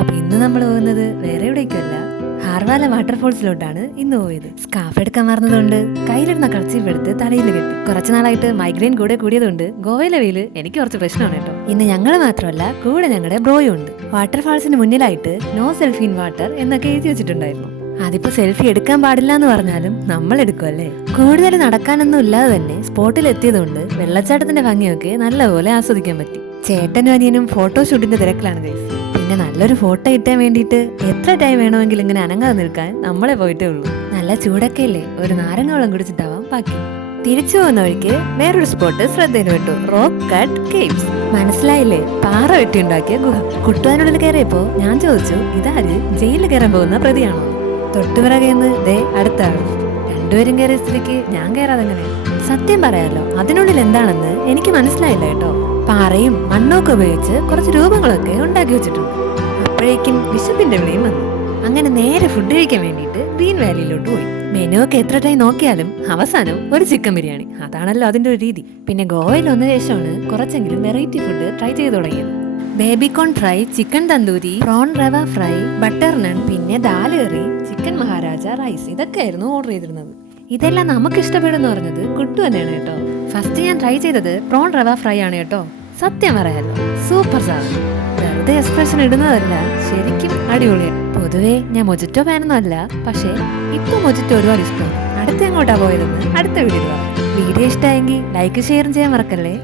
അപ്പൊ ഇന്ന് നമ്മൾ പോകുന്നത് വേറെ എവിടേക്കല്ല, ഹാർവാല വാട്ടർഫോൾസിലോട്ടാണ് ഇന്ന് പോയത്. സ്കാർഫ് എടുക്കാൻ മറന്നതുകൊണ്ട് കയ്യിലിടുന്ന കർച്ചീഫ് എടുത്ത് തലയിൽ കെട്ടി. കുറച്ചു നാളായിട്ട് മൈഗ്രെയിൻ കൂടിയതുകൊണ്ട് ഗോവയിലെ വെയില് എനിക്ക് കുറച്ച് പ്രശ്നമാണ് കേട്ടോ. ഇന്ന് ഞങ്ങൾ മാത്രമല്ല, കൂടെ ഞങ്ങളുടെ ബ്രോയും ഉണ്ട്. വാട്ടർഫാൾസിന് മുന്നിലായിട്ട് നോ സെൽഫി ഇൻ വാട്ടർ എന്നൊക്കെ എഴുതി വെച്ചിട്ടുണ്ടായിരുന്നു. അതിപ്പോ സെൽഫി എടുക്കാൻ പാടില്ല എന്ന് പറഞ്ഞാലും നമ്മൾ എടുക്കുമല്ലേ. കൂടുതൽ നടക്കാനൊന്നും ഇല്ലാതെ തന്നെ സ്പോട്ടിൽ എത്തിയതുകൊണ്ട് വെള്ളച്ചാട്ടത്തിന്റെ ഭംഗിയൊക്കെ നല്ലപോലെ ആസ്വദിക്കാൻ പറ്റി. ചേട്ടനും അനിയനും ഫോട്ടോഷൂട്ടിന്റെ തിരക്കിലാണ് ഗൈസ്. പിന്നെ നല്ലൊരു ഫോട്ടോ കിട്ടാൻ വേണ്ടിയിട്ട് എത്ര ടൈം വേണമെങ്കിലും ഇങ്ങനെ അനങ്ങാതെ നിൽക്കാൻ നമ്മളെ പോയിട്ടേ ഉള്ളൂ. നല്ല ചൂടൊക്കെ അല്ലേ, ഒരു നാരങ്ങ വെള്ളം കുടിച്ചിട്ടാവാം ബാക്കി. തിരിച്ചു പോകുന്ന വഴിക്ക് വേറൊരു സ്പോട്ട് ശ്രദ്ധയിൽ വിട്ടു, റോക്ക് കട്ട് കേവ്സ്. മനസ്സിലായില്ലേ, പാറ വെട്ടിയുണ്ടാക്കിയ ഗുഹ. കുട്ടുവാനുള്ളിൽ കയറിയപ്പോ ഞാൻ ചോദിച്ചു, ഇതാര് ജയിലിൽ കയറാൻ പോകുന്ന പ്രതിയാണോ? തൊട്ടുപിറകെന്ന് ദേ അടുത്താണ്. രണ്ടുപേരും കയറിയ സ്ഥിതിക്ക് ഞാൻ കയറാതെങ്ങനെ? സത്യം പറയാലോ, അതിനുള്ളിൽ എന്താണെന്ന് എനിക്ക് മനസ്സിലായില്ല കേട്ടോ. പാറയും മണ്ണൊക്കെ ഉപയോഗിച്ച് കുറച്ച് രൂപങ്ങളൊക്കെ ഉണ്ടാക്കി വെച്ചിട്ടുണ്ട്. അപ്പോഴേക്കും വിശപ്പിന്റെ വിളിയും വന്നു. അങ്ങനെ നേരെ ഫുഡ് കഴിക്കാൻ വേണ്ടിയിട്ട് ഗ്രീൻ വാലിയിലോട്ട് പോയി. മെനു ഒക്കെ എത്ര ടൈം നോക്കിയാലും അവസാനം ഒരു ചിക്കൻ ബിരിയാണി. അതാണല്ലോ അതിന്റെ ഒരു രീതി. പിന്നെ ഗോവയിൽ വന്ന ശേഷമാണ് കുറച്ചെങ്കിലും വെറൈറ്റി ഫുഡ് ട്രൈ ചെയ്ത് തുടങ്ങിയത്. Baby corn fry, chicken tandoori, prawn rava fry, butter naan, പിന്നെ dal curry, chicken maharaja rice, ഇതൊക്കെയായിരുന്നു ഓർഡർ ചെയ്തിരുന്നത്. ഇതെല്ലാം നമുക്ക് ഇഷ്ടപ്പെടുന്നു പറഞ്ഞത് കുട്ടു തന്നെയാണ് കേട്ടോ. ഫസ്റ്റ് ഞാൻ ട്രൈ ചെയ്തത് പ്രോൺ റവ ഫ്രൈ ആണ് കേട്ടോ. സത്യം പറയാലോ, സൂപ്പർ സാധനം. വെറുതെ എക്സ്പ്രഷൻ ഇടുന്നതല്ല, ശരിക്കും അടിപൊളിയാണ്. പൊതുവേ ഞാൻ മൊജിറ്റോ ഫാനൊന്നും അല്ല, പക്ഷേ ഇപ്പൊ മൊജിറ്റോ ഒരുപാട് ഇഷ്ടമാണ്. അടുത്ത് എങ്ങോട്ടാ പോയതെന്ന് അടുത്ത വീഡിയോ. വീഡിയോ ഇഷ്ടമായെങ്കിൽ ലൈക്ക് ഷെയറും ചെയ്യാൻ മറക്കല്ലേ.